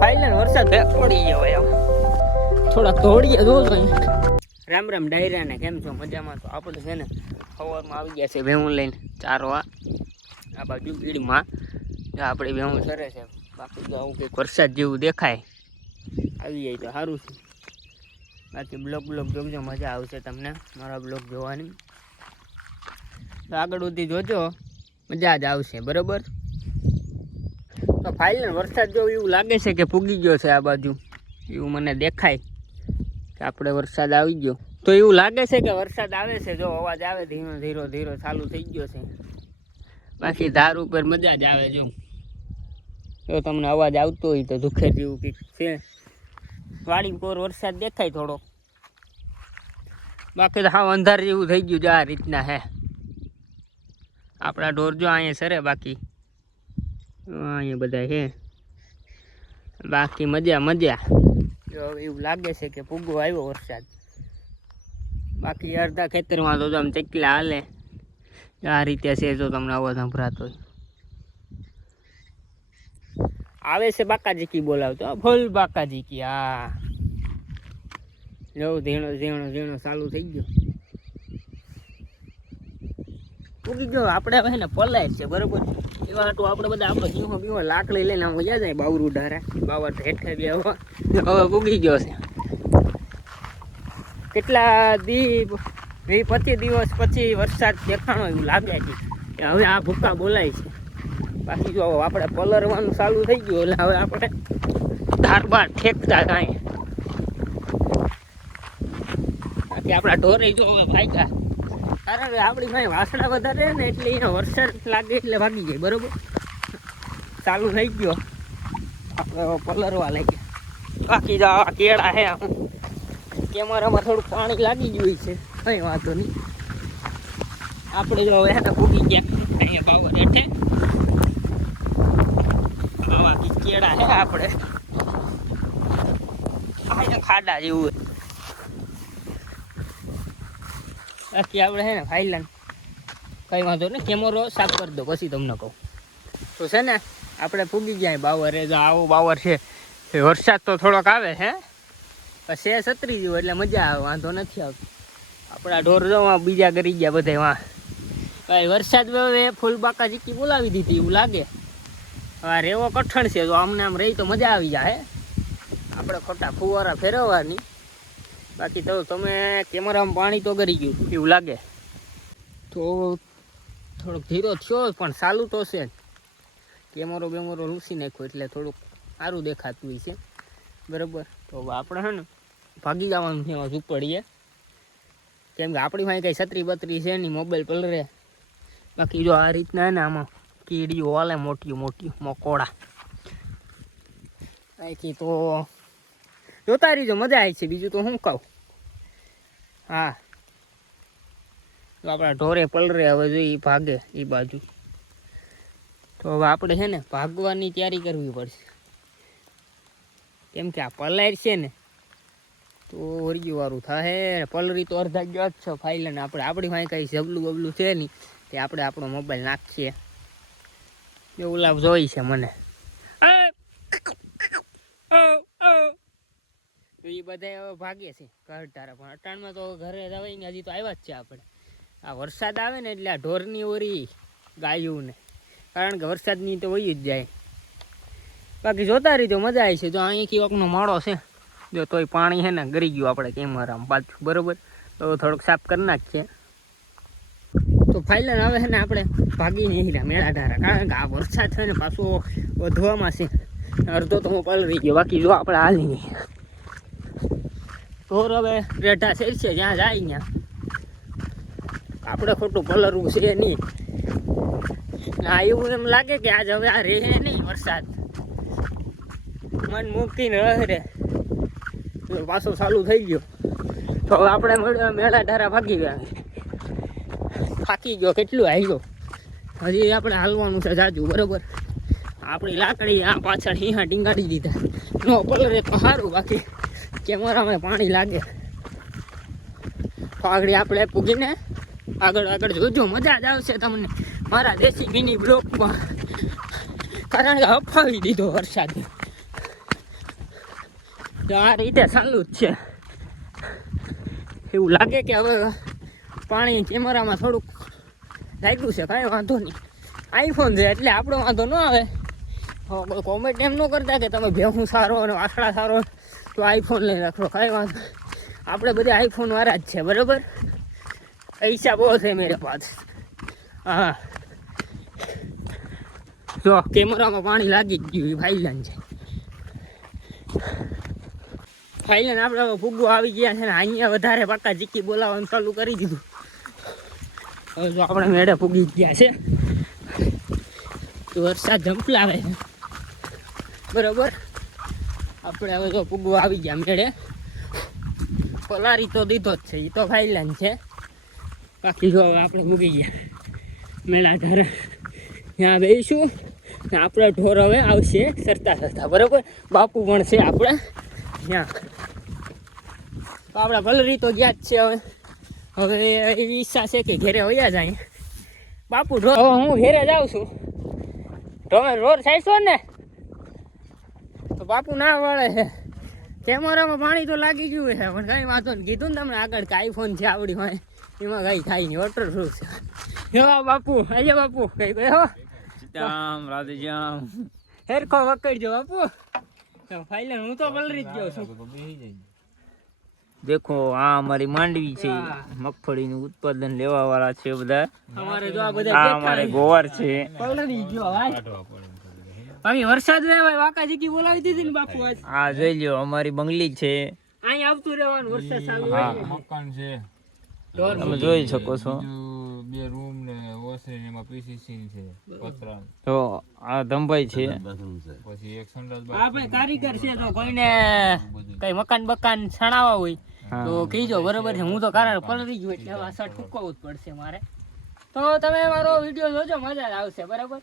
Final વરસાદ પડી ગયો ભાઈ આમ થોડા દોડીએ જો રામ રામ ડાયરા ને કેમ છો? મજામાં તો આપણે છે ને સવારમાં આવી ગયા છે ભેહું લઈને ચારો આ. બાજુ ભીડમાં આપણે ભેહું સરે છે. બાકી તો આવું કંઈક વરસાદ જેવું દેખાય. આવી જાય તો સારું છે. બાકી બ્લોગ બ્લોગ જોજો મજા આવશે તમને મારા બ્લોગ જોવાની. તો આગળ સુધી જોજો. મજા જ આવશે બરોબર? તો ફાઇલ વરસાદ જો એવું લાગે છે કે પૂગી ગયો છે આ બાજુ? એવું મને દેખાય કે આપણે વરસાદ આવી ગયો. તો એવું લાગે છે કે વરસાદ આવે છે? જો અવાજ આવે ધીરો ધીરો ધીરો ચાલુ થઈ ગયો છે. બાકી ધાર ઉપર મજા જ આવે જો. જો તમને અવાજ આવતો હોય તો દુખે જેવું કંઈક છે. વાળી કોર વરસાદ દેખાય થોડો? બાકી તો હા અંધાર જેવું થઈ ગયું છે આ રીતના હે. આપણા ઢોર જો અહીંયા સરે બાકી. અહીંયા બધા છે બાકી મજા મજા. એવું લાગે છે કે પૂગો આવ્યો વરસાદ. બાકી અડધા ખેતરમાં તો આમ ચકલા હાલે. આ રીતે છે જો તમને આવો સંભળાતો. આવે છે બાકાજી કી બોલાવતો ફૂલ બાકાજી કી હા. જો ઝીણો ઝીણો ઝીણો ચાલુ થઈ ગયો. ઉગી ગયો, આપણે હવે ને પલાય છે, બરોબર? આપણે બધા આપણો સિંહો બીહો લાકડી લઈને આમ બાવરું ડારા બાવા હેઠે બી ગયો છે. કેટલા દી પચીસ દિવસ પછી વરસાદ દેખાણો એવું લાગે છે. હવે આ ભૂકા બોલાય છે. બાકી જો આપણે પલરવાનું ચાલુ થઈ ગયું, એટલે હવે આપણે ધાર બાર ઠેકતા કાંઈ. બાકી આપણા ઢોરે જો હવે ભાગ્યા. કારણ આપણી પાસે વાસણા વધારે ને એટલે એનો વરસાદ લાગે એટલે ભાગી જાય, બરોબર? ચાલુ થઈ ગયો. આપણે પલરવા લાગ્યા. બાકી જો આ કેળા હે આમ. કેમેરામાં થોડું પાણી લાગી ગયું છે. કંઈ વાંધો નહીં. આપણે જો હવે એને ફૂગી ગયા. અહીંયા બાવર હેઠે. આવા કેળા હે આપણે. ખાડા જેવું બાકી આપણે છે ને ફાઈલાન કંઈ વાંધો નહીં કેમેરો સાફ કરી દો, પછી તમને કહું. તો છે ને, આપણે ફૂગી ગયા બાવરે, જો આવો બાવર છે. એ વરસાદ તો થોડોક આવે હે. છે છત્રી જેવું, એટલે મજા આવે, વાંધો નથી આવતો. આપણા ઢોર જો બીજા કરી ગયા બધા વાં ભાઈ વરસાદ હવે ફૂલ બાકા ચીકી બોલાવી દીધી, એવું લાગે. હવે રેવો કઠણ છે તો આમને આમ રહી તો મજા આવી જાય આપણે ખોટા ફુવારા ફેરવવાની. બાકી તો તમે કેમેરામાં પાણી તો કરી ગયું, એવું લાગે. તો થોડોક ધીરો થયો પણ સારું તો છે કેમેરો બેમરો લૂસી નાખ્યો એટલે થોડુંક સારું દેખાતું હોય છે. બરાબર? તો આપણે છે ને ભાગી જવાનું છે એમાં કેમ કે આપણી પાસે કંઈ છત્રી બત્રી છે નહીં, મોબાઈલ પલરે. બાકી જો આ રીતના ને આમાં કીડીઓ હાલે મોટી મોટી મકોડા. અહીંથી તો જોતા રહીજો મજા આવી છે. બીજું તો શું કહું? હા. આપણા ઢોરે પલરે હવે જો એ ભાગે એ બાજુ. તો હવે આપણે છે ને ભાગવાની તૈયારી કરવી પડશે. કેમ કે આ પલાર છે ને, તો વરગ્યું વાળું થાય પલરી તો અડધા જ છે ફાઇલ ને આપણે આપણી પાસે કંઈ જબલું બબલું છે નહીં, તે આપણે આપણો મોબાઈલ નાખીએ. એવું લાભ જોઈ છે મને તો એ બધા ભાગે છે ઘર તારા પણ અટાણમાં તો ઘરે જવાય ને હજી તો આવ્યા જ છે આપણે. આ વરસાદ આવે ને એટલે આ ઢોરની ઓરી ગાયું ને કારણ કે વરસાદની તો હોય જ જાય. બાકી જોતા રહીજો, મજા આવી છે. જો અહીંથી વખનો માળો છે, જો તોય પાણી છે ને ગરી ગયું આપણે કેમેરામાં પાછું, બરોબર? તો થોડુંક સાફ કરી નાખીએ. તો ફાઇલન આવે છે ને આપણે ભાગી નહીં મેળા ધારા. કારણ કે આ વરસાદ છે ને પાછો વધવામાં છે. અડધો તો હું પલરી ગયો. બાકી જો આપણે હાલી નહીં ઢોર હવે રેઢા છે જ્યાં જાય ત્યાં. આપણે ખોટું પલરવું છે નહીં. હા એવું એમ લાગે કે આજ હવે આ રહે નહીં વરસાદ. મન મૂકીને રહે પાછો ચાલુ થઈ ગયો. તો હવે આપણે મેળા ધારા ભાગી ગયા. થાકી ગયો, કેટલું આવ્યો હજી આપણે હાલવાનું છે જાજુ, બરોબર? આપણી લાકડી આ પાછળ અહીંયા ટીંગાડી દીધા. નો પલરે તો સારું બાકી. કેમેરામાં પાણી લાગે. આગળ આપણે પૂગીને આગળ આગળ જોજો, મજા જ આવશે તમને. મારા દેશી મિની બ્લોકમાં. કારણ કે અફાવી દીધો વરસાદ. આ રીતે ચાલુ જ છે. એવું લાગે કે હવે પાણી કેમેરામાં થોડુંક લાગ્યું છે, કાંઈ વાંધો નહીં. આઈફોન છે એટલે આપણો વાંધો ન આવે. કોમેન્ટ એમ ન કરતા કે તમે ભેહું સારો અને વાસળા સારો તો આઈફોન લઈ રાખો. કાંઈ વાંધો આપણે બધા આઈફોન વાળા જ છે, બરાબર? પૈસા બહુ છે મેરે પાસ. હા. જો, કેમેરામાં પાણી લાગી જ ગયું ફાઇલન છે. ફાઇલન આપણે ફુગ્ગો આવી ગયા છે ને, અહીંયા વધારે પાકા ચીકી બોલાવવાનું ચાલુ કરી દીધું. હવે જો આપણે મેળે ફૂગી ગયા છે. તો વરસાદ ઝંપલાવે છે. બરોબર? આપણે હવે તો પૂગો આવી ગયા, મેળે. પલારી તો દીધો જ છે એ તો ફાઈલાન છે. બાકી જો હવે આપણે મૂકી ગયા. મેળા ઘર. ત્યાં બેસીશું ને આપણો ઢોર હવે આવશે સરતા સરતા, બરાબર? બાપુ પણ છે આપણે. ત્યાં. તો આપણા ભલરી તો ગયા જ છે હવે. હવે એવી ઈચ્છા છે કે ઘેરે વયા જાય. બાપુ ઢોર હું ઘેરે જાઉં છું. તમે ઢોર થાય ને? તો બાપુ ના વળે. છે કેમેરામાં પાણી તો લાગી ગયું છે પણ કાંઈ વાંધો નહીં. કીધું ને તમને આગળ કે આઈફોન છે આવડી હોય. એમાં કઈ થાય નહીં વોટરપ્રૂફ છે. એવા બાપુ અહીંયા બાપુ કઈ ગયો સીતારામ રાધેશ્યામ. હેરખો વકડજો બાપુ. તો હું તો પલરી જ ગયો છું. દેખો આ અમારી માંડવી છે. મગફળી નું ઉત્પાદન લેવા વાળા છે બધા. અમારે જો આ બધા આ અમારે ગોવાર છે. પલરી ગયો ભાઈ ભાઈ વરસાદ રે ભાઈ વાકાજી બોલાવી દીધી ને બાપુ આજ. આ જોઈ લ્યો અમારી બંગલી છે. અહીં આવતું રહેવાનું વરસાદ ચાલુ હોય મકાન છે. તમે જોઈ શકો છો. બે રૂમ ને વોશિંગ એમાં પીસીસી છે પતરા તો આ ધમભાઈ છે. પછી એક સંડાસ આ ભાઈ કારીગર છે તો કોઈને કઈ મકાન બકાન છણાવા હોય હા. તો કીજો બરોબર છે. હું તો કારણ પલરી ગયો એટલે આ શર્ટ ફૂકવવું જ પડશે મારે. તો તમે મારો વીડિયો જોજો મજા જ આવશે બરાબર?